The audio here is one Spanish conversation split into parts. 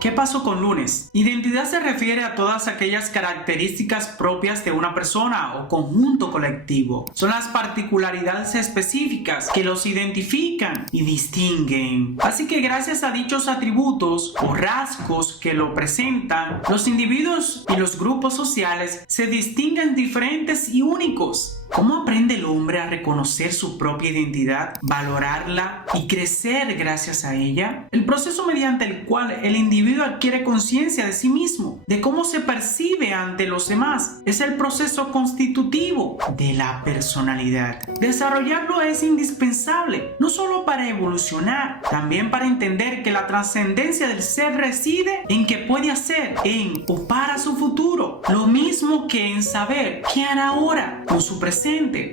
¿Qué pasó con lunes? Identidad se refiere a todas aquellas características propias de una persona o conjunto colectivo. Son las particularidades específicas que los identifican y distinguen. Así que gracias a dichos atributos o rasgos que lo presentan, los individuos y los grupos sociales se distinguen diferentes y únicos. ¿Cómo aprende el hombre a reconocer su propia identidad, valorarla y crecer gracias a ella? El proceso mediante el cual el individuo adquiere conciencia de sí mismo, de cómo se percibe ante los demás, es el proceso constitutivo de la personalidad. Desarrollarlo es indispensable, no solo para evolucionar, también para entender que la trascendencia del ser reside en que puede hacer en o para su futuro, lo mismo que en saber qué hará ahora con su presente,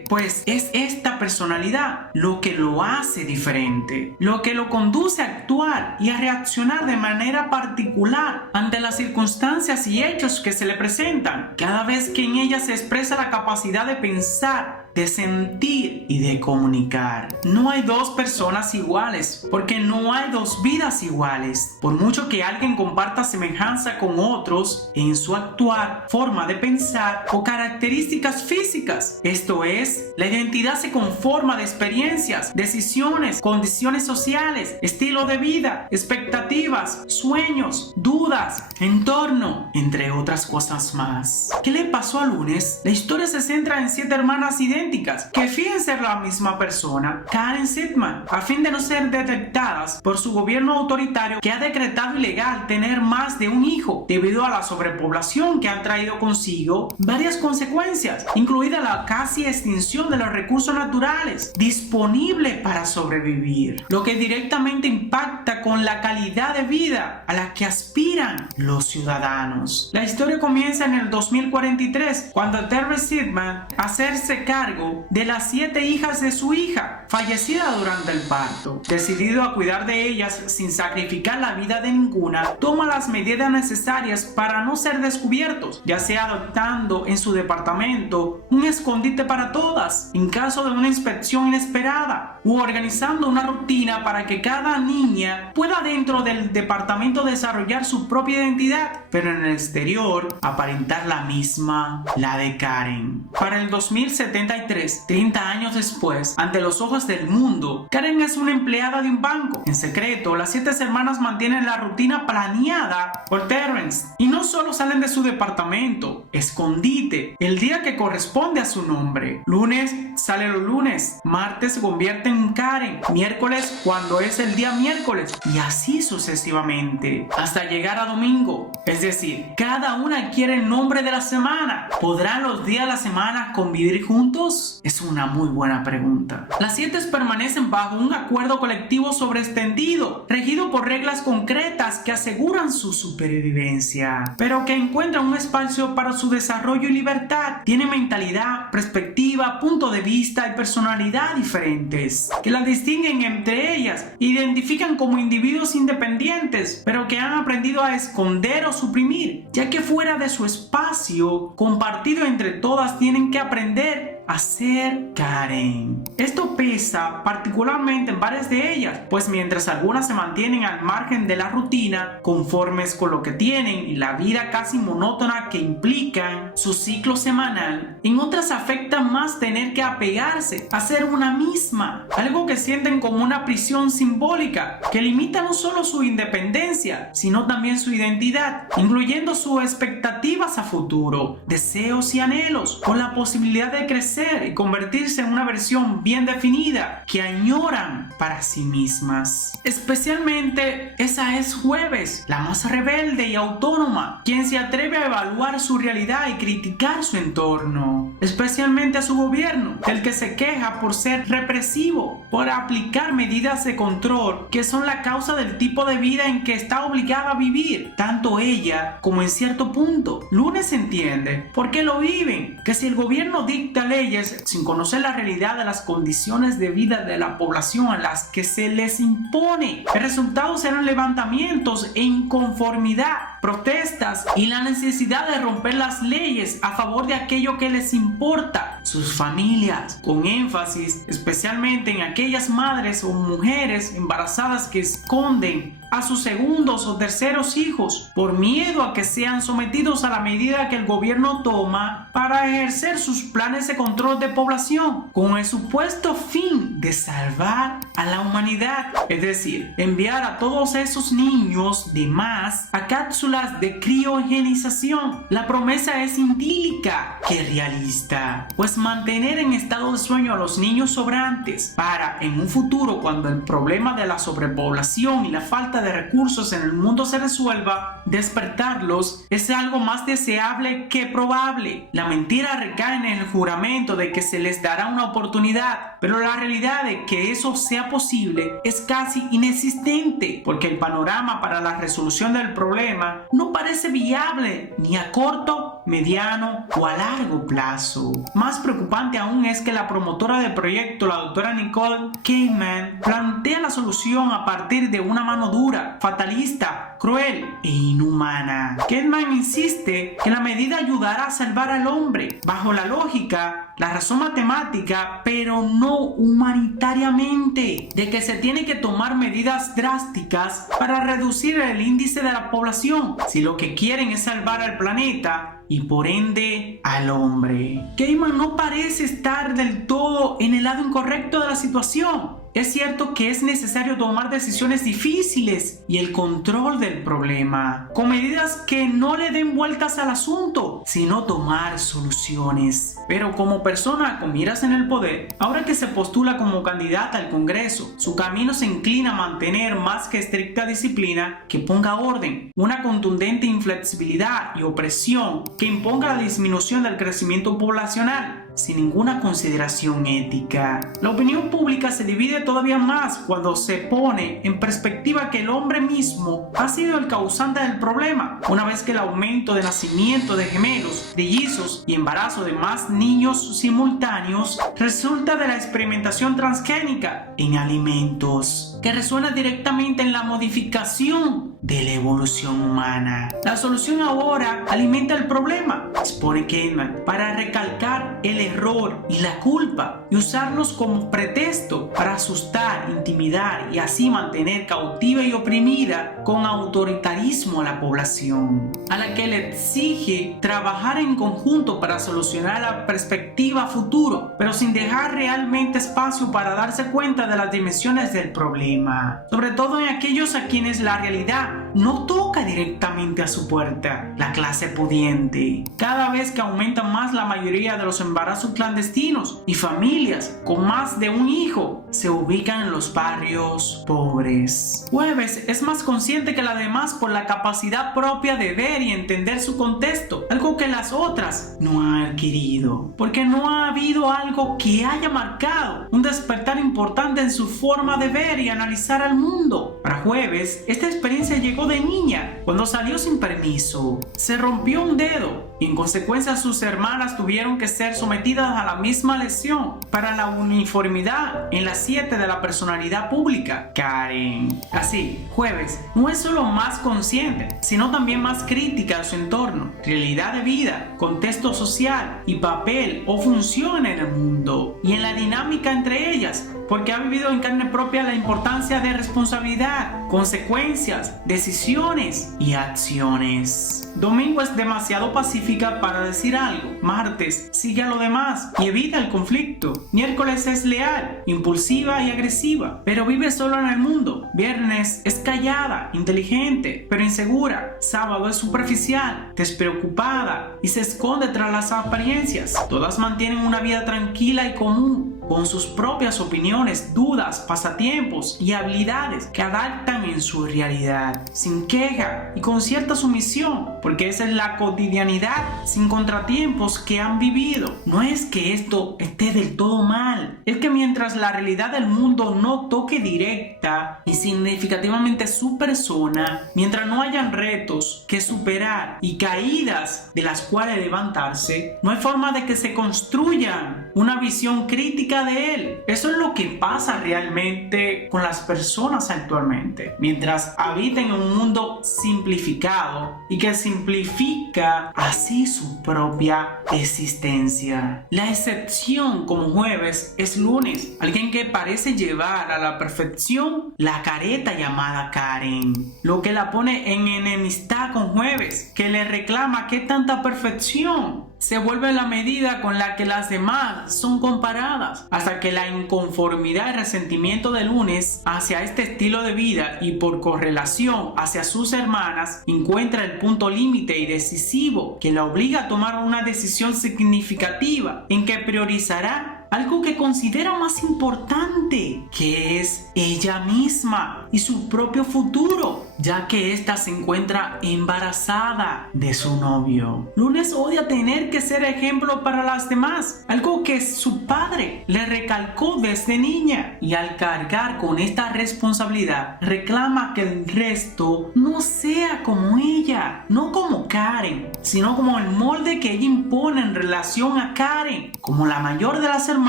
pues es esta personalidad lo que lo hace diferente, lo que lo conduce a actuar y a reaccionar de manera particular ante las circunstancias y hechos que se le presentan, cada vez que en ella se expresa la capacidad de pensar, de sentir y de comunicar. No hay dos personas iguales, porque no hay dos vidas iguales. Por mucho que alguien comparta semejanza con otros en su actuar, forma de pensar o características físicas, esto es, la identidad se conforma de experiencias, decisiones, condiciones sociales, estilo de vida, expectativas, sueños, dudas, entorno, entre otras cosas más. ¿Qué le pasó a Lunes? La historia se centra en 7 hermanas idénticas que fingen ser la misma persona, Karen Sidman, a fin de no ser detectadas por su gobierno autoritario que ha decretado ilegal tener más de un hijo debido a la sobrepoblación que han traído consigo varias consecuencias, incluida la casi extinción de los recursos naturales disponibles para sobrevivir, lo que directamente impacta con la calidad de vida a la que aspiran los ciudadanos. La historia comienza en el 2043, cuando Terry Sidman hacerse cargo de las 7 hijas de su hija, fallecida durante el parto. Decidido a cuidar de ellas sin sacrificar la vida de ninguna, toma las medidas necesarias para no ser descubiertos, ya sea adoptando en su departamento un escondite para todas en caso de una inspección inesperada, u organizando una rutina para que cada niña pueda dentro del departamento desarrollar su propia identidad, pero en el exterior aparentar la misma, la de Karen. Para el 2073, 30 años después, ante los ojos del mundo, Karen es una empleada de un banco. En secreto, las 7 hermanas mantienen la rutina planeada por Terrence y no solo salen de su departamento, escondite, el día que corresponde a su nombre. Lunes sale los lunes, martes se convierte en Karen, miércoles cuando es el día miércoles y así sucesivamente hasta llegar a domingo. Es decir, cada una adquiere el nombre de la semana. ¿Podrán los días de la semana convivir juntos? Es una muy buena pregunta. Las 7 permanecen bajo un acuerdo colectivo sobreextendido, regido por reglas concretas que aseguran su supervivencia, pero que encuentran un espacio para su desarrollo y libertad. Tienen mentalidad, perspectiva, punto de vista y personalidad diferentes, que las distinguen entre ellas, identifican como individuos independientes, pero que han aprendido a esconder o suprimir, ya que fuera de su espacio compartido entre todas tienen que aprender a ser Karen. Esto pesa particularmente en varias de ellas, pues mientras algunas se mantienen al margen de la rutina, conformes con lo que tienen y la vida casi monótona que implican su ciclo semanal, en otras afecta más tener que apegarse a ser una misma, algo que sienten como una prisión simbólica que limita no solo su independencia, sino también su identidad, incluyendo sus expectativas a futuro, deseos y anhelos, con la posibilidad de crecer y convertirse en una versión bien definida que añoran para sí mismas. Especialmente esa es Jueves, la más rebelde y autónoma, quien se atreve a evaluar su realidad y criticar su entorno, especialmente a su gobierno, del que se queja por ser represivo, por aplicar medidas de control que son la causa del tipo de vida en que está obligada a vivir, tanto ella como en cierto punto. Lunes entiende por qué lo viven, que si el gobierno dicta leyes sin conocer la realidad de las condiciones de vida de la población a las que se les impone, el resultado serán levantamientos e inconformidad, protestas y la necesidad de romper las leyes a favor de aquello que les importa, sus familias, con énfasis especialmente en aquellas madres o mujeres embarazadas que esconden a sus segundos o terceros hijos por miedo a que sean sometidos a la medida que el gobierno toma para ejercer sus planes de control de población con el supuesto fin de salvar a la humanidad, es decir, enviar a todos esos niños de más a cápsulas de criogenización. La promesa es idílica que realista, pues mantener en estado de sueño a los niños sobrantes para en un futuro, cuando el problema de la sobrepoblación y la falta de recursos en el mundo se resuelva, despertarlos es algo más deseable que probable. La mentira recae en el juramento de que se les dará una oportunidad, pero la realidad de que eso sea posible es casi inexistente, porque el panorama para la resolución del problema no parece viable ni a corto, mediano o a largo plazo. Más preocupante aún es que la promotora del proyecto, la doctora Nicole Kamen, plantea la solución a partir de una mano dura, fatalista, cruel e inhumana. Kamen insiste que la medida ayudará a salvar al hombre bajo la lógica, la razón matemática, pero no humanitariamente, de que se tiene que tomar medidas drásticas para reducir el índice de la población si lo que quieren es salvar al planeta y por ende al hombre. Kamen no parece estar del todo en el lado incorrecto de la situación. Es cierto que es necesario tomar decisiones difíciles y el control del problema, con medidas que no le den vueltas al asunto, sino tomar soluciones. Pero como persona con miras en el poder, ahora que se postula como candidata al Congreso, su camino se inclina a mantener más que estricta disciplina que ponga orden, una contundente inflexibilidad y opresión que imponga la disminución del crecimiento poblacional, sin ninguna consideración ética. La opinión pública se divide todavía más cuando se pone en perspectiva que el hombre mismo ha sido el causante del problema, una vez que el aumento de nacimiento de gemelos, trillizos y embarazo de más niños simultáneos resulta de la experimentación transgénica en alimentos, que resuena directamente en la modificación de la evolución humana. La solución ahora alimenta el problema, expone Kamen, para recalcar el error y la culpa y usarlos como pretexto para asustar, intimidar y así mantener cautiva y oprimida con autoritarismo a la población, a la que le exige trabajar en conjunto para solucionar la perspectiva futuro, pero sin dejar realmente espacio para darse cuenta de las dimensiones del problema, sobre todo en aquellos a quienes la realidad no toca directamente a su puerta, la clase pudiente. Cada vez que aumenta más la mayoría de los embarazos clandestinos y familias con más de un hijo se ubican en los barrios pobres. Jueves es más consciente que la demás por la capacidad propia de ver y entender su contexto, algo que las otras no han adquirido, porque no ha habido algo que haya marcado un despertar importante en su forma de ver y analizar al mundo. Para Jueves, esta experiencia llegó de niña, cuando salió sin permiso. Se rompió un dedo y en consecuencia sus hermanas tuvieron que ser sometidas a la misma lesión para la uniformidad en las 7 de la personalidad pública. Karen. Así, Jueves no es solo más consciente, sino también más crítica de su entorno, realidad de vida, contexto social y papel o función en el mundo y en la dinámica entre ellas, porque ha vivido en carne propia la importancia de responsabilidad, consecuencias, decisiones y acciones. Domingo es demasiado pacífica para decir algo. Martes sigue a lo demás y evita el conflicto. Miércoles es leal, impulsiva y agresiva, pero vive solo en el mundo. Viernes es callada, inteligente, pero insegura. Sábado es superficial, despreocupada y se esconde tras las apariencias. Todas mantienen una vida tranquila y común, con sus propias opiniones, dudas, pasatiempos y habilidades que adaptan en su realidad, sin queja y con cierta sumisión, porque esa es la cotidianidad sin contratiempos que han vivido. No es que esto esté del todo mal, es que mientras la realidad del mundo no toque directa y significativamente su persona, mientras no hayan retos que superar y caídas de las cuales levantarse, no hay forma de que se construya una visión crítica típica de él. Eso es lo que pasa realmente con las personas actualmente. Mientras habitan en un mundo simplificado y que simplifica así su propia existencia. La excepción como jueves es lunes, alguien que parece llevar a la perfección la careta llamada Karen, lo que la pone en enemistad con jueves, que le reclama qué tanta perfección. Se vuelve la medida con la que las demás son comparadas, hasta que la inconformidad y resentimiento de lunes hacia este estilo de vida y por correlación hacia sus hermanas encuentra el punto límite y decisivo que la obliga a tomar una decisión significativa en que priorizará algo que considera más importante, que es ella misma y su propio futuro, ya que ésta se encuentra embarazada de su novio. Lunes odia tener que ser ejemplo para las demás, algo que su padre le recalcó desde niña, y al cargar con esta responsabilidad reclama que el resto no sea como ella, no como Karen, sino como el molde que ella impone en relación a Karen, como la mayor de las hermanas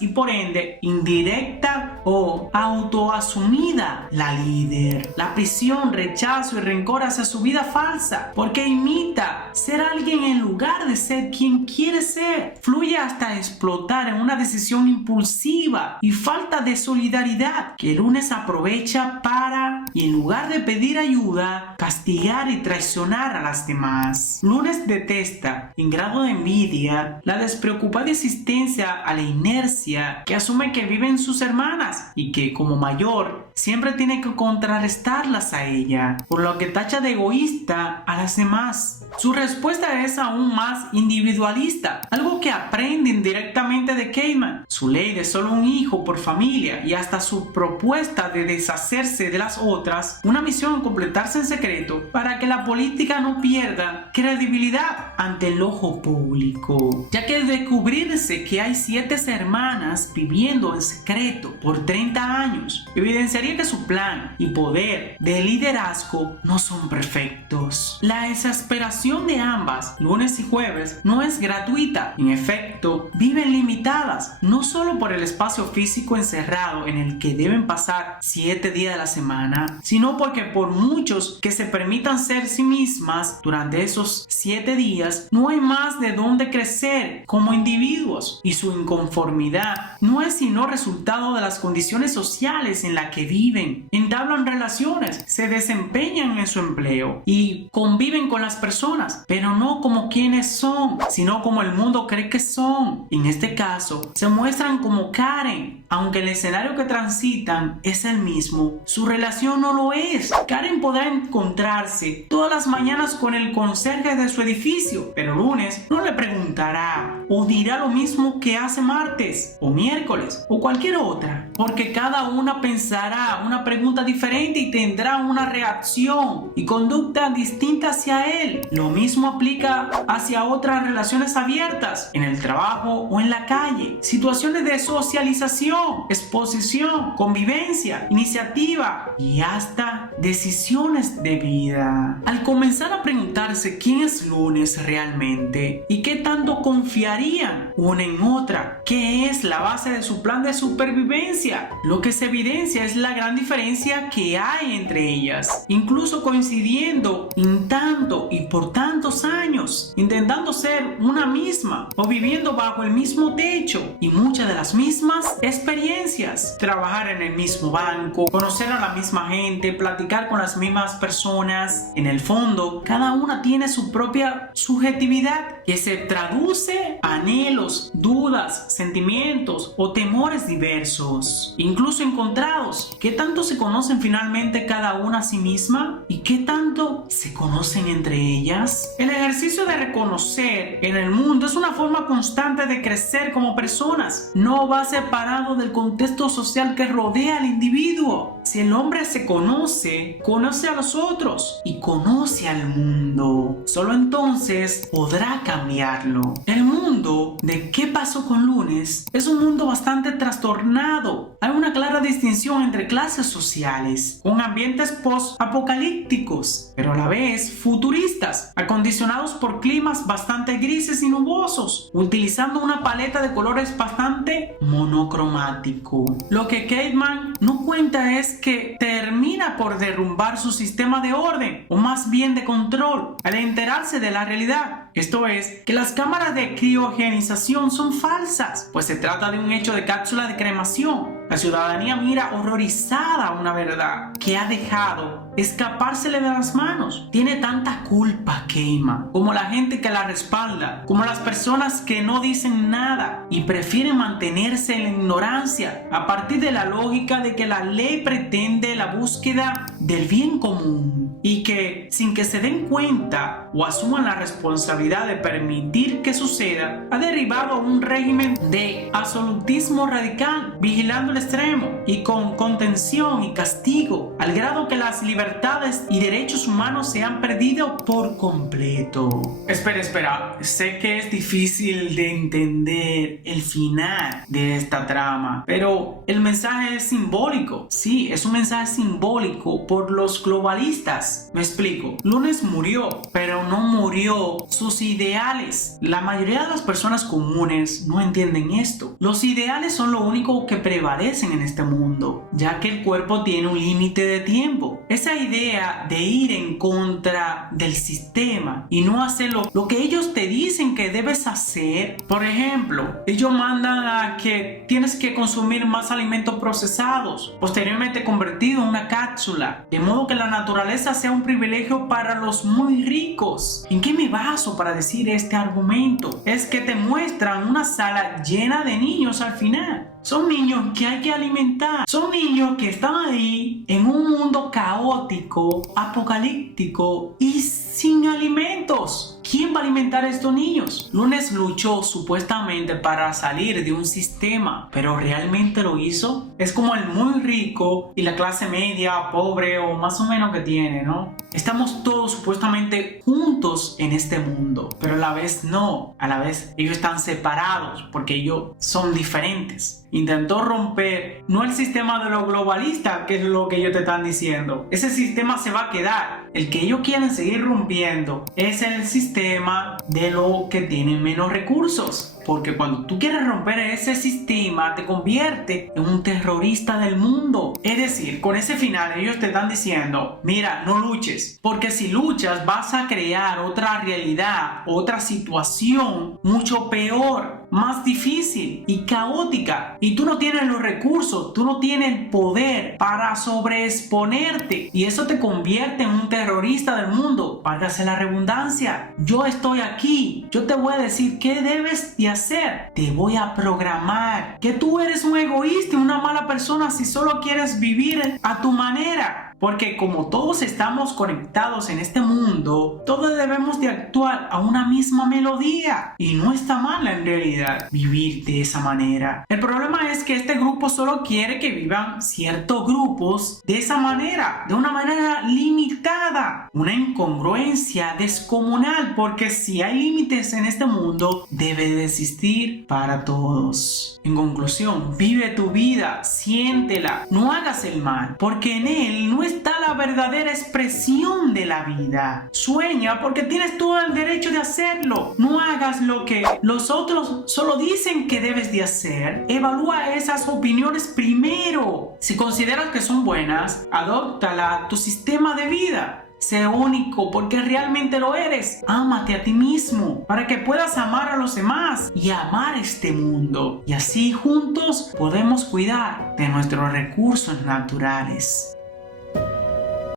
y por ende indirecta o autoasumida la líder. La prisión, rechazo y rencor hacia su vida falsa, porque imita ser alguien en lugar de ser quien quiere ser, fluye hasta explotar en una decisión impulsiva y falta de solidaridad que lunes aprovecha para, y en lugar de pedir ayuda, castigar y traicionar a las demás. Lunes detesta, en grado de envidia, la despreocupada existencia a la inercia que asume que viven sus hermanas y que como mayor siempre tiene que contrarrestarlas a ella, por lo que tacha de egoísta a las demás. Su respuesta es aún más individualista, algo que aprenden directamente de Cayman, su ley de solo un hijo por familia y hasta su propuesta de deshacerse de las otras, una misión en completarse en secreto para que la política no pierda credibilidad ante el ojo público, ya que al descubrirse que hay 7 hermanas viviendo en secreto por 30 años, evidenciaría que su plan y poder de liderazgo no son perfectos. La exasperación de ambas, lunes y jueves, no es gratuita. En efecto, viven limitadas, no solo por el espacio físico encerrado en el que deben pasar 7 días de la semana, sino porque por muchos que se permitan ser sí mismas durante esos 7 días, no hay más de dónde crecer como individuos, y su inconformidad no es sino resultado de las condiciones sociales en las que viven. Entablan relaciones, se desempeñan en su empleo y conviven con las personas, pero no como quienes son, sino como el mundo cree que son. En este caso, se muestran como Karen, aunque el escenario que transitan es el mismo, su relación no lo es. Karen podrá encontrarse todas las mañanas con el conserje de su edificio, pero lunes no le preguntará o dirá lo mismo que hace martes o miércoles o cualquier otra, porque cada una pensará una pregunta diferente y tendrá una reacción y conducta distinta hacia él. Lo mismo aplica hacia otras relaciones abiertas, en el trabajo o en la calle, situaciones de socialización, exposición, convivencia, iniciativa y hasta decisiones de vida. Al comenzar a preguntarse quién es lunes realmente y qué tanto confiarían una en otra, qué es la base de su plan de supervivencia, lo que se evidencia es la gran diferencia que hay entre ellas, incluso coincidiendo en tanto y por tantos años, intentando ser una misma o viviendo bajo el mismo techo y muchas de las mismas experiencias, trabajar en el mismo banco, conocer a la misma gente, platicar con las mismas personas. En el fondo, cada una tiene su propia subjetividad que se traduce a anhelos, dudas, sentimientos o temores diversos, incluso encontrados. ¿Qué tanto se conocen finalmente cada una a sí misma? ¿Y qué tanto se conocen entre ellas? El ejercicio de reconocer en el mundo es una forma constante de crecer como personas. No va separado del contexto social que rodea al individuo. Si el hombre se conoce, conoce a los otros y conoce al mundo. Solo entonces podrá cambiarlo. El mundo de ¿qué pasó con lunes? Es un mundo bastante trastornado mundo. Hay una clara distinción entre clases sociales, con ambientes post-apocalípticos, pero a la vez futuristas, acondicionados por climas bastante grises y nubosos, utilizando una paleta de colores bastante monocromático. Lo que Kateman no cuenta es que termina por derrumbar su sistema de orden, o más bien de control, al enterarse de la realidad. Esto es, que las cámaras de criogenización son falsas, pues se trata de un hecho de cápsula de cremación. La ciudadanía mira horrorizada una verdad que ha dejado escapársele de las manos. Tiene tanta culpa Kateman, como la gente que la respalda, como las personas que no dicen nada y prefieren mantenerse en la ignorancia a partir de la lógica de que la ley pretende la búsqueda del bien común y que, sin que se den cuenta o asuman la responsabilidad de permitir que suceda, ha derivado a un régimen de absolutismo radical, vigilando el extremo y con contención y castigo, al grado que las libertades y derechos humanos se han perdido por completo. Espera, sé que es difícil de entender el final de esta trama, pero el mensaje es simbólico. Sí, es un mensaje simbólico por los globalistas. Me explico. Lunes murió, pero no murió sus ideales. La mayoría de las personas comunes no entienden esto. Los ideales son lo único que prevalecen en este mundo, ya que el cuerpo tiene un límite de tiempo. Esa idea de ir en contra del sistema y no hacer lo que ellos te dicen que debes hacer. Por ejemplo, ellos mandan a que tienes que consumir más alimentos procesados, posteriormente convertido en una cápsula, de modo que la naturaleza sea un privilegio para los muy ricos. ¿En qué me baso para decir este argumento? Es que te muestran una sala llena de niños al final. Son niños que hay que alimentar. Son niños que están ahí en un mundo caótico, apocalíptico y sin alimentos. ¿Quién va a alimentar a estos niños? Lunes luchó supuestamente para salir de un sistema, pero ¿realmente lo hizo? Es como el muy rico y la clase media, pobre o más o menos que tiene, ¿no? Estamos todos supuestamente juntos en este mundo, pero a la vez no. A la vez ellos están separados porque ellos son diferentes. Intentó romper no el sistema de lo globalista, que es lo que ellos te están diciendo. Ese sistema se va a quedar. El que ellos quieren seguir rompiendo es el sistema de lo que tienen menos recursos. Porque cuando tú quieres romper ese sistema, te convierte en un terrorista del mundo. Es decir, con ese final ellos te están diciendo, mira, no luches. Porque si luchas vas a crear otra realidad, otra situación mucho peor, más difícil y caótica. Y tú no tienes los recursos, tú no tienes el poder para sobreexponerte. Y eso te convierte en un terrorista del mundo. Válgase la redundancia. Yo estoy aquí. Yo te voy a decir qué debes de hacer. Te voy a programar. Que tú eres un egoísta y una mala persona si solo quieres vivir a tu manera. Porque como todos estamos conectados en este mundo, todos debemos de actuar a una misma melodía. Y no está mal en realidad vivir de esa manera. El problema es que este grupo solo quiere que vivan ciertos grupos de esa manera, de una manera limitada. Una incongruencia descomunal, porque si hay límites en este mundo, debe de existir para todos. En conclusión, vive tu vida, siéntela, no hagas el mal, porque en él no está la verdadera expresión de la vida. Sueña porque tienes todo el derecho de hacerlo. No hagas lo que los otros solo dicen que debes de hacer. Evalúa esas opiniones primero. Si consideras que son buenas, adóptala a tu sistema de vida. Sé único porque realmente lo eres. Ámate a ti mismo para que puedas amar a los demás y amar este mundo. Y así juntos podemos cuidar de nuestros recursos naturales.